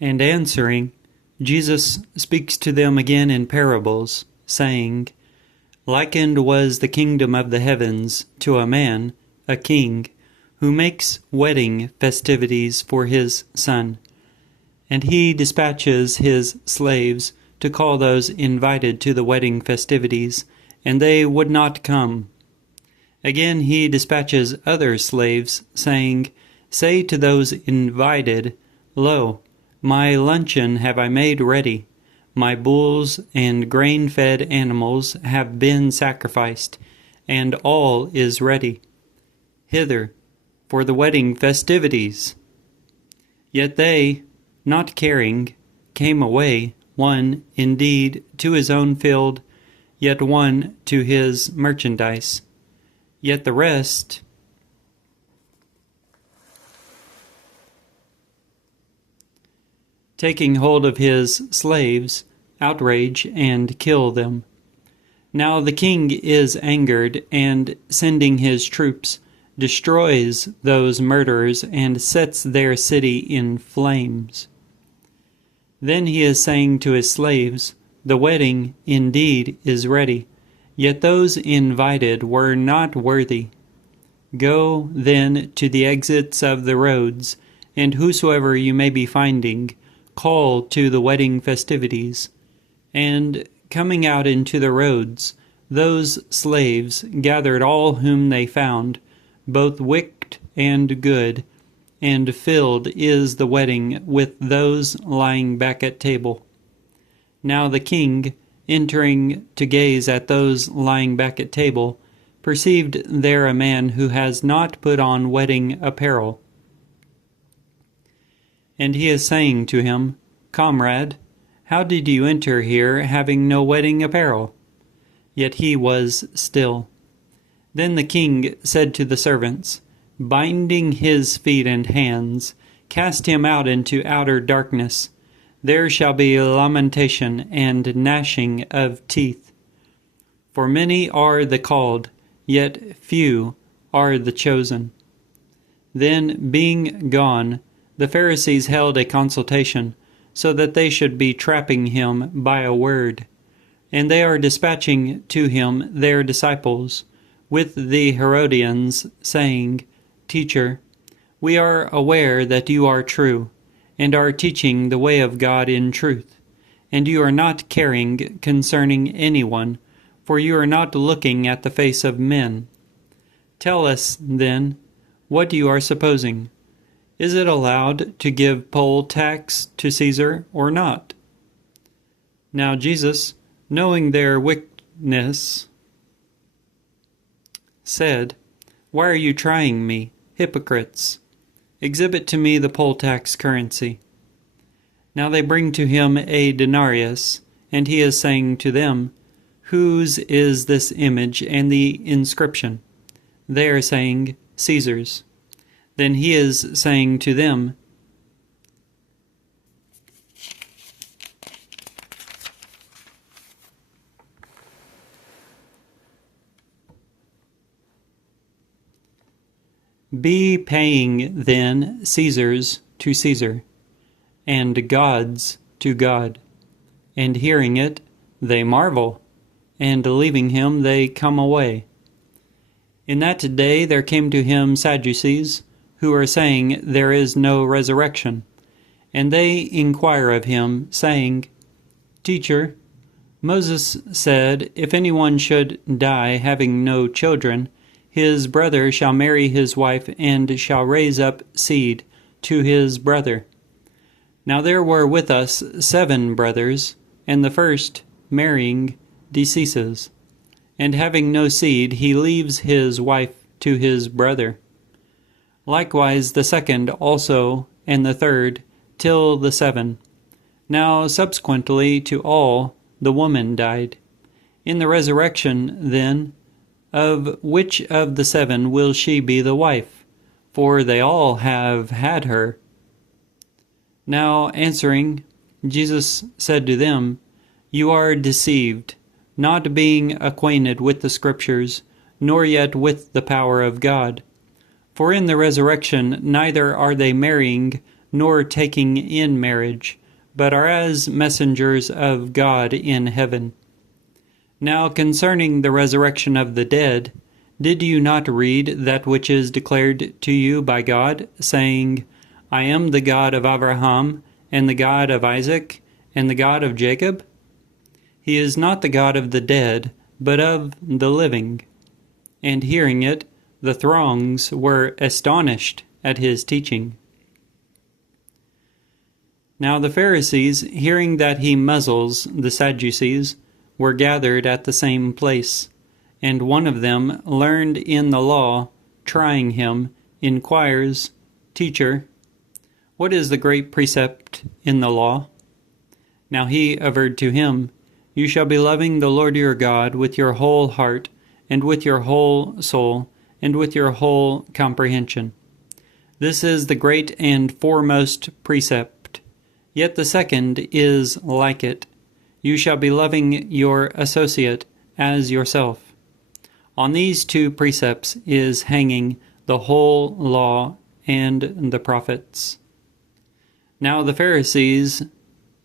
And answering, Jesus speaks to them again in parables, saying, Likened was the kingdom of the heavens to a man, a king, who makes wedding festivities for his son. And he dispatches his slaves to call those invited to the wedding festivities, and they would not come. Again he dispatches other slaves, saying, Say to those invited, Lo, my luncheon have I made ready. My bulls and grain-fed animals have been sacrificed, and all is ready. Hither, for the wedding festivities. Yet they, not caring, came away, one, indeed, to his own field, yet one to his merchandise. Yet the rest, taking hold of his slaves, outrage and kill them. Now the king is angered, and sending his troops, destroys those murderers and sets their city in flames. Then he is saying to his slaves, The wedding indeed is ready, yet those invited were not worthy. Go then to the exits of the roads, and whosoever you may be finding, call to the wedding festivities. And coming out into the roads, those slaves gathered all whom they found, both wicked and good, and filled is the wedding with those lying back at table. Now the king, entering to gaze at those lying back at table, perceived there a man who has not put on wedding apparel. And he is saying to him, Comrade, how did you enter here having no wedding apparel? Yet he was still. Then the king said to the servants, Binding his feet and hands, cast him out into outer darkness. There shall be lamentation and gnashing of teeth. For many are the called, yet few are the chosen. Then, being gone, the Pharisees held a consultation, so that they should be trapping him by a word. And they are dispatching to him their disciples, with the Herodians, saying, Teacher, we are aware that you are true, and are teaching the way of God in truth, and you are not caring concerning anyone, for you are not looking at the face of men. Tell us, then, what you are supposing. Is it allowed to give poll tax to Caesar or not? Now Jesus, knowing their wickedness, said, Why are you trying me, hypocrites? Exhibit to me the poll tax currency. Now they bring to him a denarius, and he is saying to them, Whose is this image and the inscription? They are saying, Caesar's. Then he is saying to them, Be paying then Caesar's to Caesar, and God's to God. And hearing it, they marvel, and leaving him they come away. In that day there came to him Sadducees, who are saying there is no resurrection. And they inquire of him, saying, Teacher, Moses said, If anyone should die having no children, his brother shall marry his wife, and shall raise up seed to his brother. Now there were with us 7 brothers, and the first, marrying, deceases. And having no seed, he leaves his wife to his brother. Likewise the second also, and the third, till the 7. Now subsequently to all, the woman died. In the resurrection, then, of which of the 7 will she be the wife? For they all have had her. Now answering, Jesus said to them, You are deceived, not being acquainted with the Scriptures, nor yet with the power of God. For in the resurrection neither are they marrying, nor taking in marriage, but are as messengers of God in heaven. Now concerning the resurrection of the dead, did you not read that which is declared to you by God, saying, I am the God of Abraham, and the God of Isaac, and the God of Jacob? He is not the God of the dead, but of the living. And hearing it, the throngs were astonished at his teaching. Now the Pharisees, hearing that he muzzles the Sadducees, were gathered at the same place. And one of them, learned in the law, trying him, inquires, Teacher, what is the great precept in the law? Now he averred to him, You shall be loving the Lord your God with your whole heart, and with your whole soul, and with your whole comprehension. This is the great and foremost precept. Yet the second is like it. You shall be loving your associate as yourself. On these two precepts is hanging the whole law and the prophets. Now the Pharisees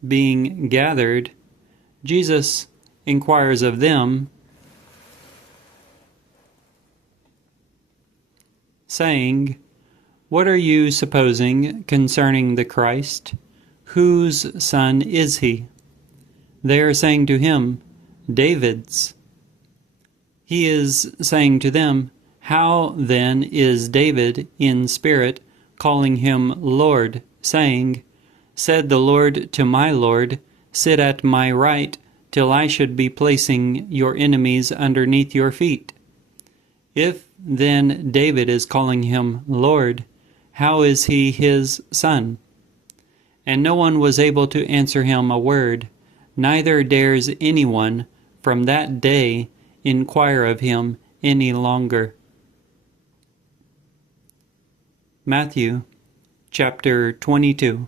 being gathered, Jesus inquires of them, saying, What are you supposing concerning the Christ? Whose son is he? They are saying to him, David's. He is saying to them, How then is David in spirit calling him Lord, saying, Said the Lord to my Lord, Sit at my right, till I should be placing your enemies underneath your feet? If then David is calling him Lord, how is he his son? And no one was able to answer him a word, neither dares anyone from that day inquire of him any longer. Matthew chapter 22.